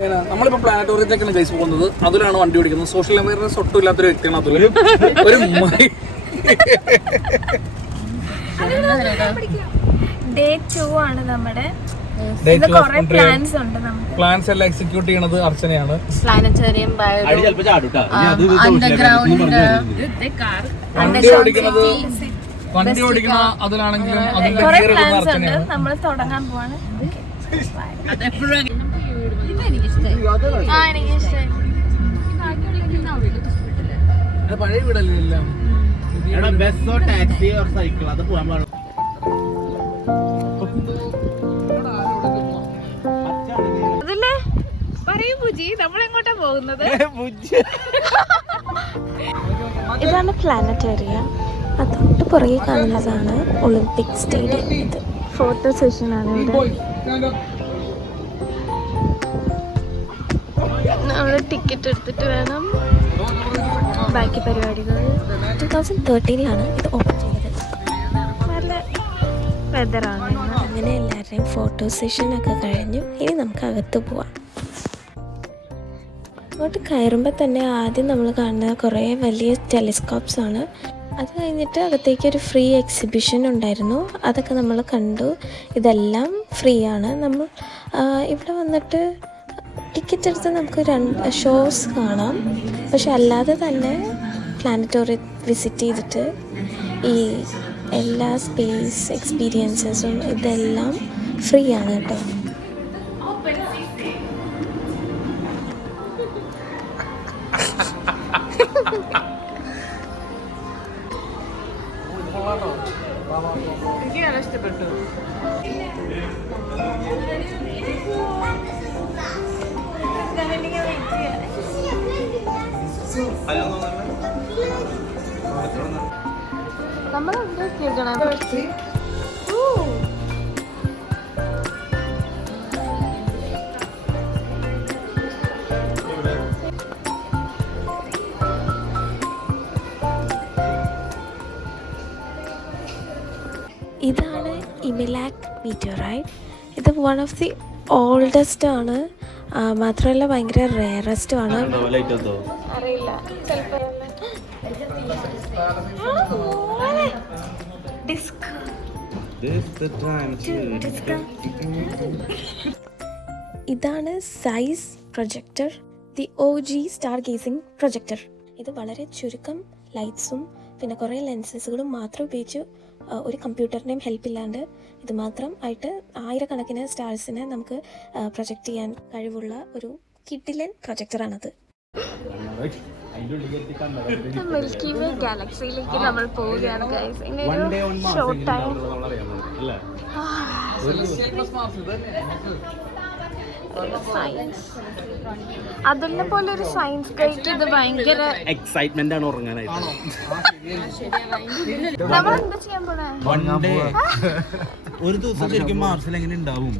നമ്മളിപ്പോ പ്ലാനറ്റോറിയത്തിലേക്കാണ് ഗൈസ് പോകുന്നത്. അതിലാണ് വണ്ടി ഓടിക്കുന്നത്. സോഷ്യൽ അവയർനെസ് ഒട്ടും ഇല്ലാത്തൊരു വ്യക്തിയാണ് അതുൽ. ഒരു ഡേ 2 ആണ് നമ്മുടെ. പ്ലാൻസ് എല്ലാം എക്സിക്യൂട്ട് ചെയ്യണത് അർച്ചനയാണ്. പ്ലാനറ്റോറിയം, വണ്ടി ഓടിക്കുന്ന അതിലാണെങ്കിലും നമ്മൾ തുടങ്ങാൻ പോവാണ്. പഴയ വീടല്ലേ ബസ്സോ ടാക്സിയോ സൈക്കിൾ അത് പോകാൻ പാടും. നമ്മളെങ്ങോട്ടാ പോകുന്നത്? ഇതാണ് പ്ലാനറ്റോറിയം. അതൊട്ട് പുറകെ കാണുന്നതാണ് ഒളിമ്പിക് സ്റ്റേഡിയം. ഇത് ഫോട്ടോ സെഷൻ ആണ്. ഇവിടെ നമ്മൾ ടിക്കറ്റ് എടുത്തിട്ട് വേണം ബാക്കി പരിപാടികൾ. 2013 ഇത് ഓപ്പൺ ചെയ്തത്. നല്ല വെതറാണ്. അങ്ങനെ എല്ലാവരുടെയും ഫോട്ടോ സെഷനൊക്കെ കഴിഞ്ഞു. ഇനി നമുക്ക് അകത്ത് പോവാം. അങ്ങോട്ട് കയറുമ്പോൾ തന്നെ ആദ്യം നമ്മൾ കാണുന്ന കുറേ വലിയ ടെലിസ്കോപ്സ് ആണ്. അത് കഴിഞ്ഞിട്ട് അകത്തേക്ക് ഒരു ഫ്രീ എക്സിബിഷൻ ഉണ്ടായിരുന്നു. അതൊക്കെ നമ്മൾ കണ്ടു. ഇതെല്ലാം ഫ്രീ ആണ്. നമ്മൾ ഇവിടെ വന്നിട്ട് ടിക്കറ്റ് എടുത്ത് നമുക്ക് 2 ഷോസ് കാണാം. പക്ഷെ അല്ലാതെ തന്നെ പ്ലാനറ്റോറിയം വിസിറ്റ് ചെയ്തിട്ട് ഈ എല്ലാ സ്പേസ് എക്സ്പീരിയൻസസും ഇതെല്ലാം ഫ്രീ ആണ് കേട്ടോ. എനിക്ക് നല്ല ഇഷ്ടപ്പെട്ടു. ഇതാണ് ഇമിലാക് മീറ്റോറൈറ്റ്. ഇത് വൺ ഓഫ് ദി ഓൾഡസ്റ്റ് ആണ്. മാത്രമല്ല ഭയങ്കര റെയറസ്റ്റും ആണ്. അറിയില്ല, ഇതാണ് size projector, the OG star gazing projector. ഇത് വളരെ ചുരുക്കം ലൈറ്റ്സും പിന്നെ കുറേ ലെൻസസുകളും മാത്രം ഉപയോഗിച്ച് ഒരു കമ്പ്യൂട്ടറിൻ്റെയും ഹെൽപ്പില്ലാണ്ട് ഇത് മാത്രം ആയിട്ട് ആയിരക്കണക്കിന് സ്റ്റാർസിനെ നമുക്ക് പ്രൊജക്റ്റ് ചെയ്യാൻ കഴിവുള്ള ഒരു കിഡിലൻ പ്രൊജക്ടറാണത്. മിൽക്കി വേ ഗാലക്സിയിലേക്ക് നമ്മൾ പോവുകയാണ് ഗൈസ്. ഇനി ഒരു ഷോർട്ട് ടൈം സയൻസ് അതിനെ പോലെ ഒരു സയൻസ് ഗൈക്ക് ഇത് ഭയങ്കര എക്സൈറ്റ്മെന്റ് ആണ് ഉറങ്ങാനായിട്ട്. നമ്മൾ എന്താ ചെയ്യാൻ പോണേ? ഒരു ദിവസം ശരിക്കും മാർസിൽ എങ്ങനെ ഉണ്ടാവും?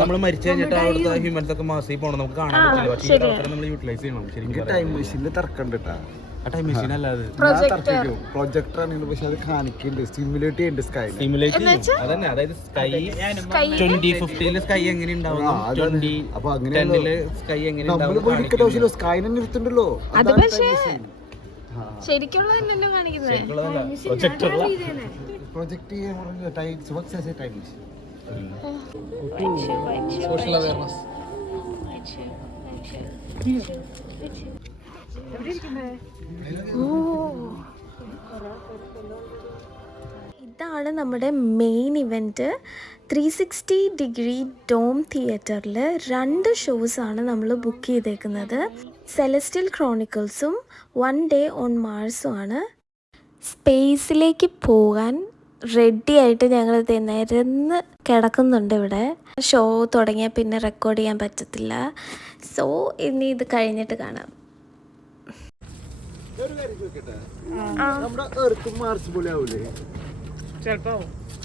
നമ്മൾ മരിച്ചു കഴിഞ്ഞിട്ട് അവിടുത്തെ ഹ്യൂമൻസ് ഒക്കെ മാർസിൽ പോകണം, നമുക്ക് കാണാൻ പറ്റില്ല. പക്ഷേ ഈ അവസരം നമ്മൾ യൂട്ടിലൈസ് ചെയ്യണം. ശരിക്കും ടൈം മെഷീനിൽ തർക്കണ്ടിട്ടാ. ആ ടൈം മെഷീൻ അല്ലാതെ പ്രൊജക്ടർ ആണ്. പക്ഷെ അത് കാണിക്കുന്നുണ്ട്, സ്റ്റിമുലേറ്റ് ചെയ്യുന്നുണ്ട് സ്കൈ. അതന്നെ, അതായത് സ്കൈ 2050 സ്കൈ എങ്ങനെ ഉണ്ടാവും, 2010 സ്കൈ എങ്ങനെ ഉണ്ടാവും. സ്കൈ നിർത്തുണ്ടല്ലോ. അത് പക്ഷേ ശരിക്കുള്ളതല്ലല്ലോ കാണിക്കുന്നത്. Project social awareness. ഇതാണ് നമ്മുടെ മെയിൻ ഇവൻറ്റ്. 360 ഡിഗ്രി ഡോം തിയേറ്ററിൽ 2 ഷോസാണ് നമ്മൾ ബുക്ക് ചെയ്തേക്കുന്നത്. സെലസ്റ്റിയൽ ക്രോണിക്കിൾസും 1 ഡേ ഓൺ മാർസും ആണ്. സ്പേസിലേക്ക് പോകാൻ റെഡി ആയിട്ട് ഞങ്ങൾ നിരന്ന് കിടക്കുന്നുണ്ട് ഇവിടെ. ഷോ തുടങ്ങിയാൽ പിന്നെ റെക്കോർഡ് ചെയ്യാൻ പറ്റത്തില്ല. സോ ഇനി ഇത് കഴിഞ്ഞിട്ട് കാണാം. നമ്മുടെ എർത്ത് മാർസ് പോലെ ആവൂലേ?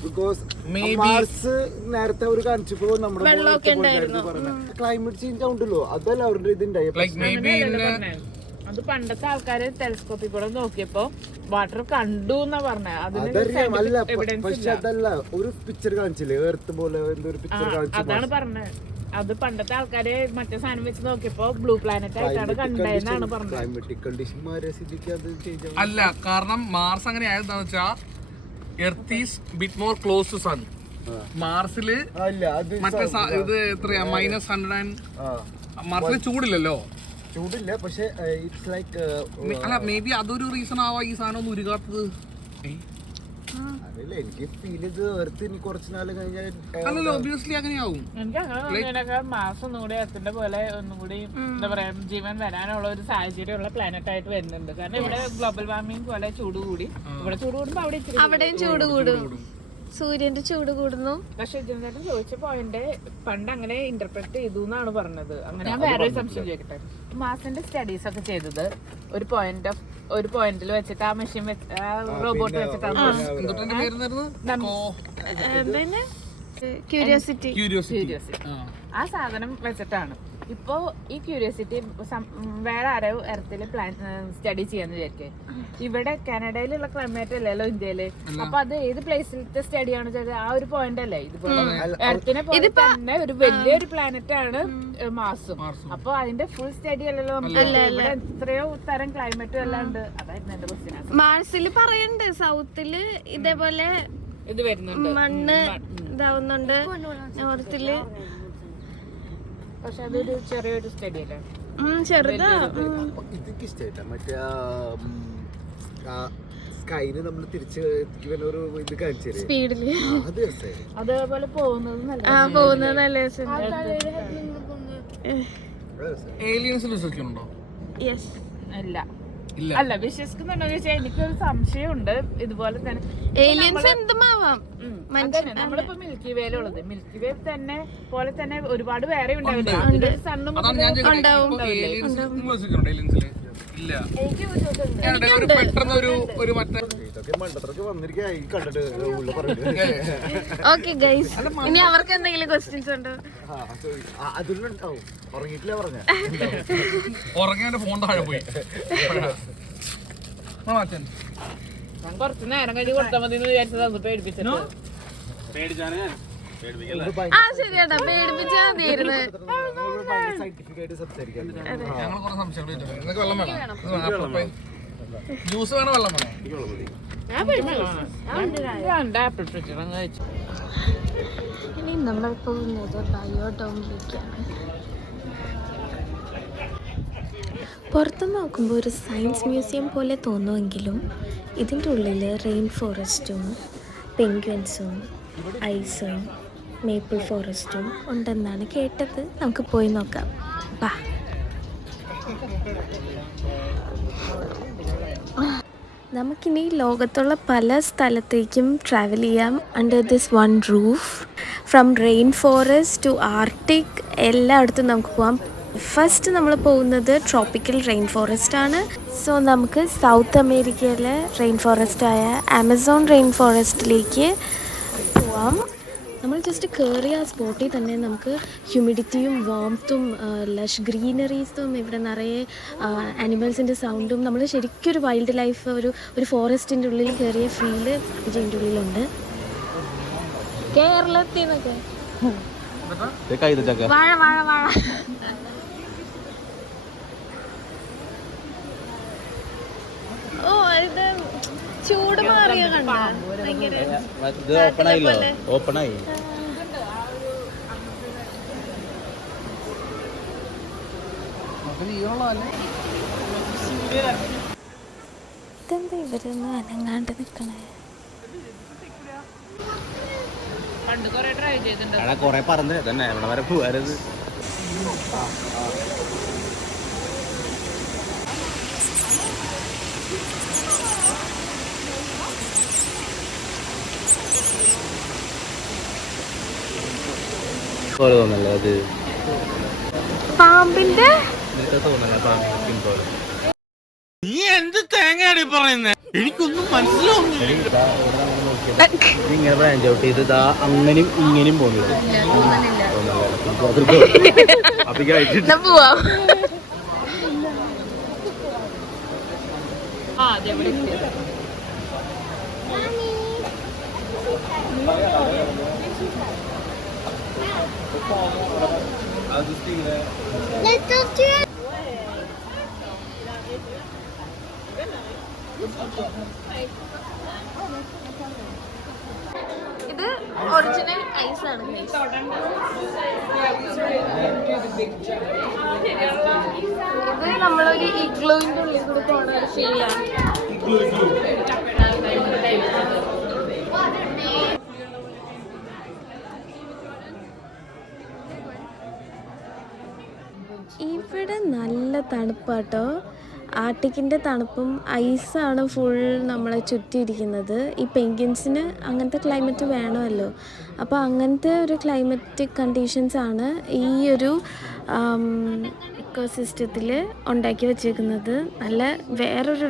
ബിക്കോസ് മാർസ് നേരത്തെ അവർ കാണിച്ചപ്പോ നമ്മുടെ ക്ലൈമറ്റ് ചേഞ്ച് ഉണ്ടല്ലോ, അതല്ല അവരുടെ ഇതുണ്ടായി. അത് പണ്ടത്തെ ആൾക്കാര് ടെലിസ്കോപ്പിൽ കൂടെ നോക്കിയപ്പോ വാട്ടർ കണ്ടു എന്നാ പറഞ്ഞത്. അതല്ല, പക്ഷെ അതല്ല ഒരു പിക്ചർ കാണിച്ചില്ലേ എർത്ത് പോലെ, എന്തൊരു പിക്ചർ കാണിച്ചു. അതാണ് പറഞ്ഞത്. അത് പണ്ടത്തെ ആൾക്കാര് മറ്റേ സാധനം വെച്ച് നോക്കിയപ്പോ ബ്ലൂ പ്ലാനറ്റ് ആയിട്ടാണ് കണ്ടതെന്നാണ് പറഞ്ഞത്. ക്ലൈമറ്റിക് കണ്ടീഷൻ മാറിയ സ്ഥിതിക്ക് അത് ചേഞ്ച് ആവും. അല്ല, കാരണം മാർസ് അങ്ങനെ ആയതെന്താന്ന് വെച്ചാ earth is bit more close to sun. മാർസില് അല്ല അത് മറ്റേ ഇത് എത്രയാ -100. മാർസിൽ ചൂടില്ലല്ലോ. ചൂടില്ല, പക്ഷെ ഇറ്റ്സ് ലൈക്ക് അല്ല, മേ ബി അതൊരു റീസൺ ആവാ ഈ സാധനം ഒന്നും ഉരുകാത്തത്. അറിയില്ല, എനിക്ക് ഫീൽ ചെയ്ത് എർത്ത് ഇനി കുറച്ച് നാൾ കഴിഞ്ഞാൽ അല്ലല്ലോ, ഒബിയസ്ലി അങ്ങനെയാവും. എനിക്ക് അങ്ങനെ മാസം ഒന്നുകൂടി എർത്തിന്റെ പോലെ ഒന്നുകൂടി എന്താ പറയാ ജീവൻ വരാനുള്ള ഒരു സാഹചര്യമുള്ള പ്ലാനറ്റ് ആയിട്ട് വരുന്നുണ്ട്. കാരണം ഇവിടെ ഗ്ലോബൽ വാർമിംഗ് പോലെ ചൂട് കൂടി, ഇവിടെ ചൂട് കൂടുമ്പോ അവിടെയും ചൂട് കൂടും, സൂര്യന്റെ ചൂട് കൂടുന്നു. പക്ഷെ ജനറേറ്റർ ചോദിച്ച പോയിന്റ് പണ്ട് അങ്ങനെ ഇന്റർപ്രറ്റ് ചെയ്തു എന്നാണ് പറഞ്ഞത്. അങ്ങനെ ഞാൻ വേറൊരു സംശയം ചോദിക്കട്ടെ. മാസിന്റെ സ്റ്റഡീസ് ഒക്കെ ചെയ്തത് ഒരു പോയിന്റിൽ വെച്ചിട്ട് ആ മെഷീൻ റോബോട്ട് വെച്ചിട്ടാണ് ക്യൂരിയോസിറ്റി. ആ സാധനം വെച്ചിട്ടാണ്. ഇപ്പോ ഈ ക്യൂരിയോസിറ്റി വേറെ ആരോ എർത്തില് സ്റ്റഡി ചെയ്യാന്ന് വിചാരിക്കേ. ഇവിടെ കാനഡയിലുള്ള ക്ലൈമറ്റ് അല്ലല്ലോ ഇന്ത്യയില്. അപ്പൊ അത് ഏത് പ്ലേസിലത്തെ സ്റ്റഡിയാണ് ചെയ്തത്? ആ ഒരു പോയിന്റ് അല്ലേ ഇതുപോലെ എർത്തിനെ പോലെ തന്നെ ഒരു വലിയൊരു പ്ലാനറ്റ് ആണ് മാസും. അപ്പൊ അതിന്റെ ഫുൾ സ്റ്റഡി അല്ലല്ലോ നമുക്ക്. ഇവിടെ എത്രയോ തരം ക്ലൈമറ്റും എല്ലാം ഉണ്ട്. അതായിരുന്നു എന്റെ ക്വസ്റ്റ്യൻ. മാർസിൽ പറയുന്നുണ്ട് സൗത്തില് ഇതേപോലെ ഇത് വരുന്നുണ്ട്, മണ്ണ് ഇതാവുന്നുണ്ട്. നോർത്തില് പക്ഷെ അതൊരു ചെറിയൊരു സ്റ്റഡി അല്ലേ, ചെറുതാ. ഇതൊക്കെ ഇഷ്ടമായിട്ടാ മറ്റേ സ്കൈന് നമ്മൾ തിരിച്ച് ഒരു ഇത് കാണിച്ചു സ്പീഡില് അത് രസമായി. അതേപോലെ പോകുന്നത് നല്ല ഏലിയൻസിൽ വിശ്വസിക്കുന്നുണ്ടോ? യെസ്. അല്ല വിശ്വസിക്കുന്നുണ്ടോ ചോദിച്ചാൽ എനിക്കൊരു സംശയമുണ്ട്. ഇതുപോലെ തന്നെ ഏലിയൻസ് എന്തുമാവാം. നമ്മളിപ്പോ മിൽക്കി വേയിലുള്ളത്, മിൽക്കി വേ തന്നെ പോലെ തന്നെ ഒരുപാട് വേറെ ഉണ്ടാവില്ല. സണ്ണും ഓക്കെ ഗൈസ്, ഇനി അവർക്ക് എന്തെങ്കിലും ക്വസ്റ്റ്യൻസ് ഉണ്ടോ? അതിലുണ്ടാവും. ഉറങ്ങിയിട്ടില്ല പറഞ്ഞ ഉറങ്ങിയ ഫോൺ താഴെ പോയി. ഞാൻ കുറച്ച് നേരം കഴിഞ്ഞ് കൊടുത്താൽ മതി എന്ന് വിചാരിച്ചത്. പേടിപ്പിച്ചിട്ട് ശരിയാട്ടാ, പേടിപ്പിച്ചാ മതിയായിരുന്നു. സയന്റിഫിക് ആയിട്ട് സംസാരിക്കാൻ ഞങ്ങൾ കുറെ സംശയം. വെള്ളം വേണം, ജ്യൂസ് വേണം, വെള്ളം വേണം. ആപ്പിൾ ഫ്രിഡ്ജ് കഴിച്ചു. ഇനി നമ്മൾ പോകുന്നത് ബയോഡോമിലേക്കാണ്. പുറത്ത് നോക്കുമ്പോൾ ഒരു സയൻസ് മ്യൂസിയം പോലെ തോന്നുമെങ്കിലും ഇതിൻ്റെ ഉള്ളിൽ റെയിൻ ഫോറസ്റ്റും പെൻഗ്വിൻസും ഐസും മേപ്പിൾ ഫോറസ്റ്റും ഉണ്ടെന്നാണ് കേട്ടത്. നമുക്ക് പോയി നോക്കാം. വാ. നമുക്കിനി ലോകത്തുള്ള പല സ്ഥലത്തേക്കും ട്രാവൽ ചെയ്യാം under this one roof. From rain forest to arctic എല്ലായിടത്തും നമുക്ക് പോകാം. ഫസ്റ്റ് നമ്മൾ പോകുന്നത് ട്രോപ്പിക്കൽ റെയിൻ ഫോറസ്റ്റ് ആണ്. സോ നമുക്ക് സൗത്ത് അമേരിക്കയിലെ റെയിൻ ഫോറസ്റ്റായ ആമസോൺ റെയിൻ ഫോറസ്റ്റിലേക്ക് പോവാം. നമ്മൾ ജസ്റ്റ് കയറിയ ആ സ്പോട്ടിൽ തന്നെ നമുക്ക് ഹ്യൂമിഡിറ്റിയും വാംത്തും ലഷ് ഗ്രീനറീസും ഇവിടെ നിറയെ ആനിമൽസിൻ്റെ സൗണ്ടും നമ്മൾ ശരിക്കും ഒരു വൈൽഡ് ലൈഫ് ഒരു ഫോറസ്റ്റിൻ്റെ ഉള്ളിൽ കയറിയ ഫീല് ഇതിൻ്റെ ഉള്ളിലുണ്ട്. കേരളത്തിൽ നിന്നൊക്കെ വാഴ വാഴ വാഴ ഓ ഇത് ചൂട് മാറിയ കണ്ട ഭയങ്കര ഓപ്പണായി. ഇതെന്താ ഇവരൊന്നും അനങ്ങാണ്ട് നിക്കണേ? പണ്ട് കൊറേ ട്രൈ ചെയ്തിട്ടുണ്ട്. കൊറേ പറഞ്ഞേ തന്നെ എവിടെ വരെ പോവാരത്. തോന്നല്ലേ അത് പാമ്പിന്റെ നീ എന്ത് തേങ്ങയാടി പറയുന്നേ? എനിക്കൊന്നും മനസ്സിലാവുന്നില്ല. ഇങ്ങനെ ബ്രാഞ്ച് ഔട്ട് ചെയ്ത് ഇതാ അങ്ങനെയും ഇങ്ങനെയും പോകുന്നത്. പോവാം. ഇത് ഒറിജിനൽ ഐസ് ആണ്. ഇത് നമ്മളൊരു ഇഗ്ലൂവിന്റെ ഉള്ളിൽ കൂടെ പോണ ഒരു ഫീലാണ്. ഇവിടെ നല്ല തണുപ്പാട്ടോ. ആർട്ടിക്കിൻ്റെ തണുപ്പും ഐസാണ് ഫുൾ നമ്മളെ ചുറ്റിയിരിക്കുന്നത്. ഈ പെൻഗ്വിൻസിന് അങ്ങനത്തെ ക്ലൈമറ്റ് വേണമല്ലോ. അപ്പോൾ അങ്ങനത്തെ ഒരു ക്ലൈമറ്റിക് കണ്ടീഷൻസാണ് ഈ ഒരു ഇക്കോസിസ്റ്റത്തിൽ ഉണ്ടാക്കി വച്ചേക്കുന്നത്. നല്ല വേറൊരു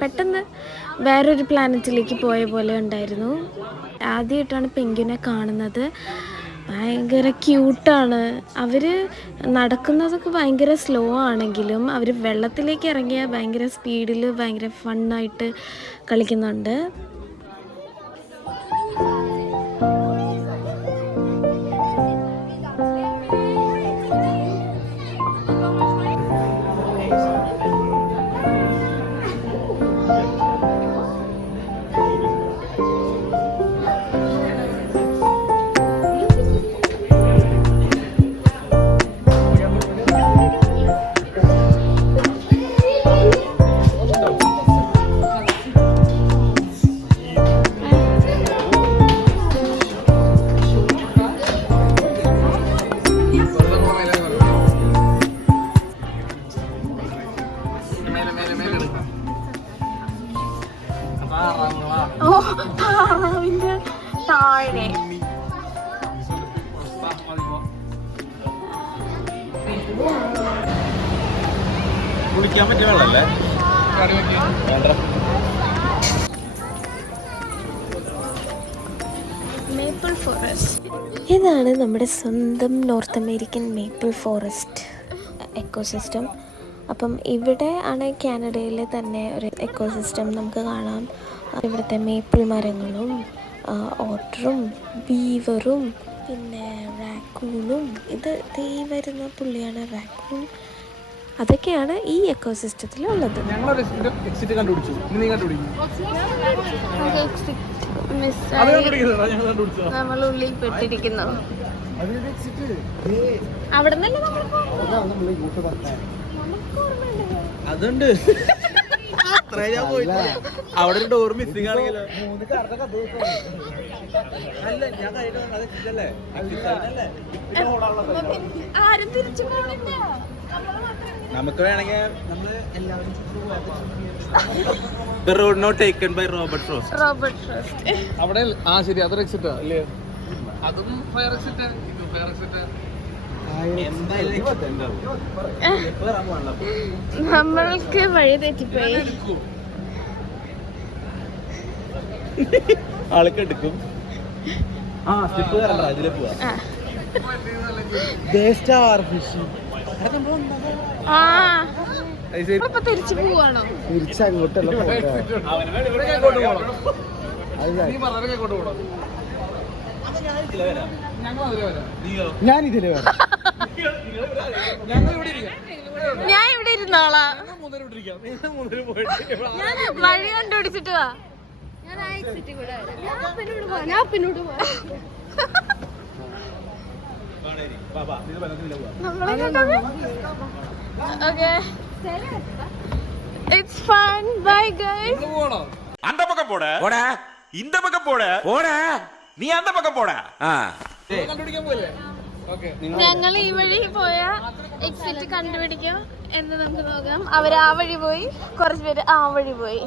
പെട്ടെന്ന് വേറൊരു പ്ലാനറ്റിലേക്ക് പോയ പോലെ ഉണ്ടായിരുന്നു. ആദ്യമായിട്ടാണ് പെൻഗ്വിനെ കാണുന്നത്. ഭയങ്കര ക്യൂട്ടാണ്. അവർ നടക്കുന്നതൊക്കെ ഭയങ്കര സ്ലോ ആണെങ്കിലും അവർ വെള്ളത്തിലേക്ക് ഇറങ്ങിയാൽ ഭയങ്കര സ്പീഡിൽ ഭയങ്കര ഫണ്ണായിട്ട് കളിക്കുന്നുണ്ട്. താറാവിന്റെ താഴെ കുളിക്കാൻ പറ്റിയ വെള്ളല്ലേ? Maple forest. ഇതാണ് നമ്മുടെ സ്വന്തം North American maple forest ecosystem. അപ്പം ഇവിടെ ആണ് കാനഡയിലെ തന്നെ ഒരു എക്കോസിസ്റ്റം നമുക്ക് കാണാം. ഇവിടുത്തെ മേപ്പിൾ മരങ്ങളും ഓട്ടറും ബീവറും പിന്നെ റാക്കൂണും. ഇത് ദേ വരുന്ന പുള്ളിയാണ് റാക്കൂൺ. അതൊക്കെയാണ് ഈ എക്കോസിസ്റ്റത്തിലുള്ളത്. എക്സിറ്റ് കണ്ടുപിടിച്ചു. നീ കണ്ടുപിടിക്കും. നമ്മൾ ഉള്ളിൽ പെട്ടിരിക്കുന്നു. അവിടെ നിന്നല്ലേ അതുണ്ട്. അവിടെ ഒരു ഡോർ മിസ്സിംഗ് ആണെങ്കിലോ? അല്ല, ഞാൻ ആരും തിരിച്ചു പോണില്ല. നമുക്ക് വേണമെങ്കിൽ നമ്മള് എല്ലാവരും The road not taken by Robert Frost. അവിടെ ശരി, അതൊരു എക്സിറ്റാ അല്ലേ? അതും ഫയർ എക്സിറ്റ്, ഇതും ഫയർ എക്സിറ്റ്. നമ്മൾക്ക് വഴി തെറ്റിപ്പോയി. ആൾക്ക് എടുക്കും. സ്ലിപ്പ് കയറണ്ട, ഇതിലെ പോവാ. തിരിച്ചു പോവാണോ? തിരിച്ചങ്ങോട്ടല്ല ഞാൻ ഇതില് വരാം. ഞാൻ ഇവിടെ ഇരുന്നോളാ. വഴി കണ്ടുപിടിച്ചിട്ട് വാ. ഞാൻ പിന്നോട് പോവാ. Okay. It's fun. Bye guys. அந்த பக்கம் போட போட இந்த பக்கம் போட போட നീ அந்த பக்கம் போட കണ്ടുപിടിക്കാൻ പോലെ. ഞങ്ങൾ ഈ വഴി പോയ എക്സിറ്റ് കണ്ടുപിടിക്കാം എന്ന് നമുക്ക് നോക്കാം. അവർ ആ വഴി പോയി, കുറച്ച് പേര് ആ വഴി പോയി.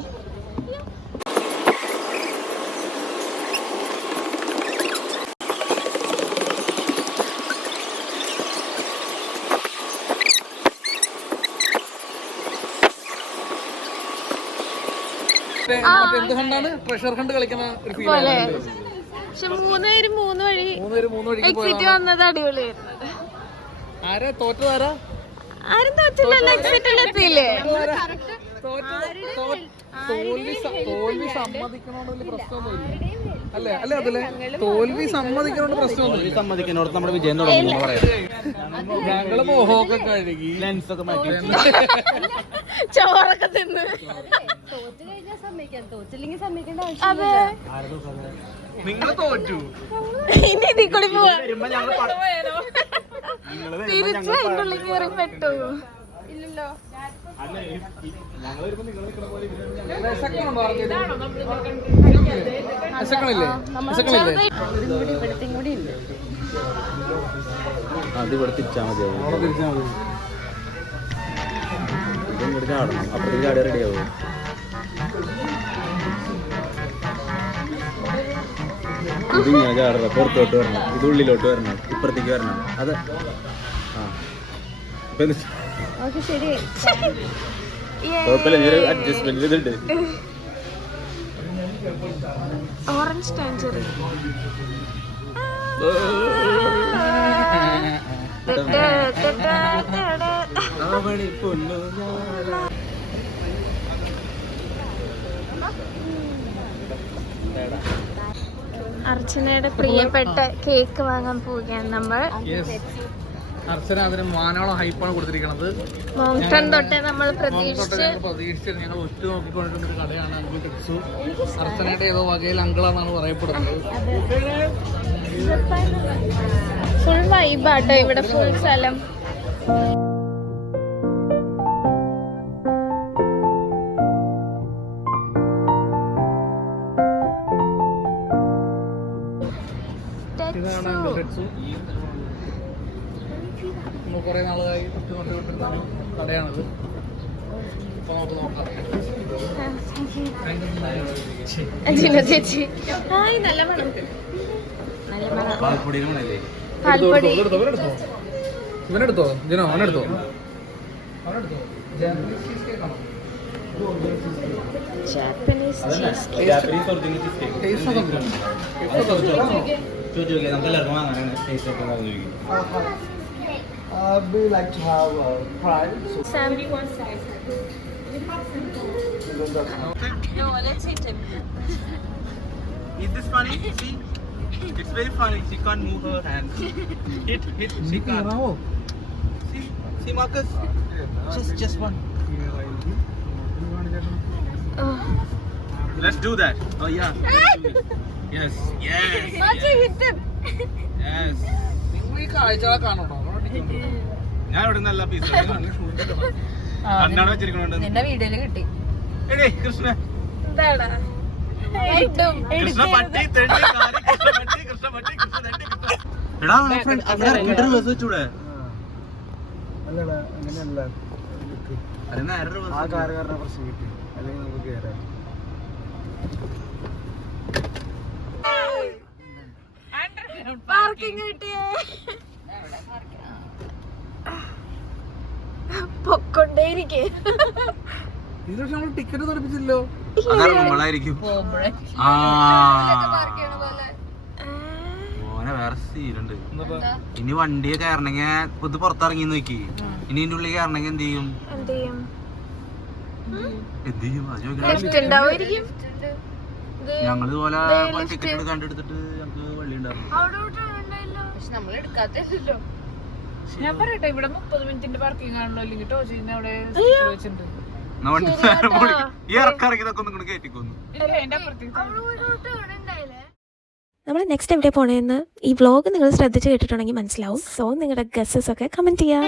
ട്രഷർ ഹണ്ട് കളിക്കുന്ന ഒരു ഫീൽ പോലെ. പക്ഷെ മൂന്ന് വഴി എക്സിറ്റ് വന്നത് അടിപൊളിയായിരുന്നു. ആരാ തോറ്റതാരാ? ആരും തോറ്റില്ലല്ലോ, എക്സിറ്റിൽ എത്തിയില്ലേ? തോൽവി സമ്മതിക്കണോണ്ട് പ്രശ്നമൊന്നുമില്ല. അല്ലേ അല്ലേ അതിലെ തോൽവി സമ്മതിക്കണോണ്ട് പ്രശ്നമൊന്നുമില്ല. സമ്മതിക്കുന്നോട് നമ്മുടെ വിജയം തുടങ്ങി പറയാം. ഞങ്ങള് മോഹമൊക്കെ കഴുകി ലെൻസ് ഒക്കെ മാറ്റി ചോറൊക്കെ തിന്ന്. അതെ, നിങ്ങൾ തോറ്റു. ഇനി ഇതിൽ കൂടി പോവാ. വരുമ്പോ ഞങ്ങൾ തിരിച്ച് അതിൻ്റെ ഉള്ളിൽ കയറി പെട്ടു. ഇല്ലല്ലോ. വിശക്കണുണ്ടോ ആർക്കെങ്കിലും? വിശക്കണില്ലേ? വിശക്കണില്ലേ? ഇവിടത്തെയും കൂടി ഉണ്ട്. അത് ഇവിടെ തിരിച്ചാൽ മതിയാവും. അവിടെ തിരിച്ചാൽ മതി. ഇങ്ങോട്ട് ചാടണം, അപ്പുറത്തേക്ക് ചാടി റെഡി ആവും. ഇത് ഇങ്ങനെ ചാടണം, പുറത്തോട്ട് വരണം, ഇത് ഉള്ളിലോട്ട് വരണം, ഇപ്പുറത്തേക്ക് വരണം. അത് ആ ഇപ്പൊ ഓക്കെ, ശരി. കുഴപ്പമില്ല, ഇതൊരു അഡ്ജസ്റ്റ്മെന്റ് ഇതുണ്ട്. ഓറഞ്ച് ടാഞ്ചറി. അർച്ചനയുടെ പ്രിയപ്പെട്ട കേക്ക് വാങ്ങാൻ പോവുകയാണ് നമ്മൾ. അർച്ചന അതിന് മാനോളം ഹൈപ്പാണ് കൊടുത്തിരിക്കുന്നത്. മൗണ്ടൻ തൊട്ടേ നമ്മൾ പ്രതീക്ഷിച്ച് ഞങ്ങൾ ഒറ്റ നോക്കിക്കൊണ്ടിരുന്ന ഒരു കടയാണ് അങ്കിൾ ടെക്സു. അർച്ചനയുടെ ഏതോ വകയിൽ അങ്കിളാണെന്നാണ് പറയപ്പെടുന്നത്. ഫുൾ വൈബാട്ടോ ഇവിടെ, ഫുൾ സ്ഥലം. ഇതാണ് അങ്കിൾ ടെക്സു. നമ്മൾ കുറെ നാളായി കൊണ്ടുകൊണ്ടിരുന്ന കടയാണിത്. ഇപ്പൊ നമുക്ക് നോക്കാം. അജിന ചേച്ചി, ഹായ്. നല്ല മണം, നല്ല മണം. പാൽപ്പൊടി. ഇവനെടുത്തോ ജിനോ? അവനെടുത്തോ? അവനെടുത്തോ? Japanese cheesecake. Japanese original cheesecake. Taste ഒക്കെ ചോദിച്ചു നോക്കിയാൽ നമുക്ക് എല്ലാവർക്കും വാങ്ങാനാണ്. ടേസ്റ്റ് ഒക്കെ ചോദിക്കും. We like to have fries. Sam. No, let's eat it. Is this funny? See? It's very funny. She can't move her hands. Hit. She can't. See Marcus? Just one. Let's do that. Oh yeah. Yes. നിങ്ങൾ ഈ കാഴ്ചകളെ കാണണോ? ഞാൻ ഇവിടെ നല്ല piece Kannad വെച്ചിരിക്കണോണ്ട്. നിന്റെ വീഡിയോയില് കിട്ടി. കൃഷ്ണ എന്താടാ കൃഷ്ണ പട്ടി തെണ്ടി കാരി കൃഷ്ണ പട്ടി കൃഷ്ണ പട്ടി കൃഷ്ണ തെണ്ടി കൃഷ്ണ. എടാ ഫ്രണ്ട് അങ്ങനെ ഇറക്കിയിട്ട് റിവേഴ്സ് വെച്ചൂടെ? അല്ലടാ, അങ്ങനെയല്ല. അത് നേരെ റിവേഴ്സ്. ആ കാറുകാരനെ പ്രശ്നം കിട്ടി, അല്ലെങ്കിൽ നമുക്ക് കയറാം. പാർക്കിംഗ് കിട്ടിയേ. പൊക്കൊണ്ടേയിരിക്കേ. ഇത് നമ്മൾ ടിക്കറ്റ് തെറിപ്പിച്ചില്ലോ. അതാണ് നമ്മളായിരിക്കും. ഓനെ വേറെ സീനുണ്ട്. ഇനി വണ്ടിയെ കയറണമെങ്കിൽ ഇത് പുറത്തിറങ്ങി നോക്കി. ഇനി ഇതിന്റെ ഉള്ളിൽ കയറണമെങ്കിൽ എന്ത് ചെയ്യും? എന്ത് ചെയ്യും? ലിഫ്റ്റ് ഉണ്ടാവുമായിരിക്കും. ഞങ്ങൾ ഇതുപോലെ ടിക്കറ്റ് കണ്ടെടുത്തിട്ട് ഞങ്ങൾക്ക് വള്ളി ഉണ്ടായിരുന്നു. പക്ഷെ നമ്മൾ എടുക്കാത്തല്ലോ. ഞാൻ പറയട്ടെ, ഇവിടെ 30 മിനിറ്റിന്റെ പാർക്കിംഗ് ആണല്ലോ, അല്ലെങ്കിൽ ടോച്ചിന്റെ അവിടെ വെച്ചിട്ടുണ്ട്. ഈ ഇറക്കിറങ്ങിയതൊക്കെ ഒന്നും കയറ്റിക്കൊന്നു. ഇല്ല, അതിന്റെ അപ്പുറത്തേക്ക് നമ്മൾ നെക്സ്റ്റ് എവിടെ പോണേന്ന് ഈ വ്ളോഗ് നിങ്ങൾ ശ്രദ്ധിച്ച് കേട്ടിട്ടുണ്ടെങ്കിൽ മനസ്സിലാവും. സോ നിങ്ങളുടെ ഗസ്സസ് ഒക്കെ കമൻറ്റ് ചെയ്യാം.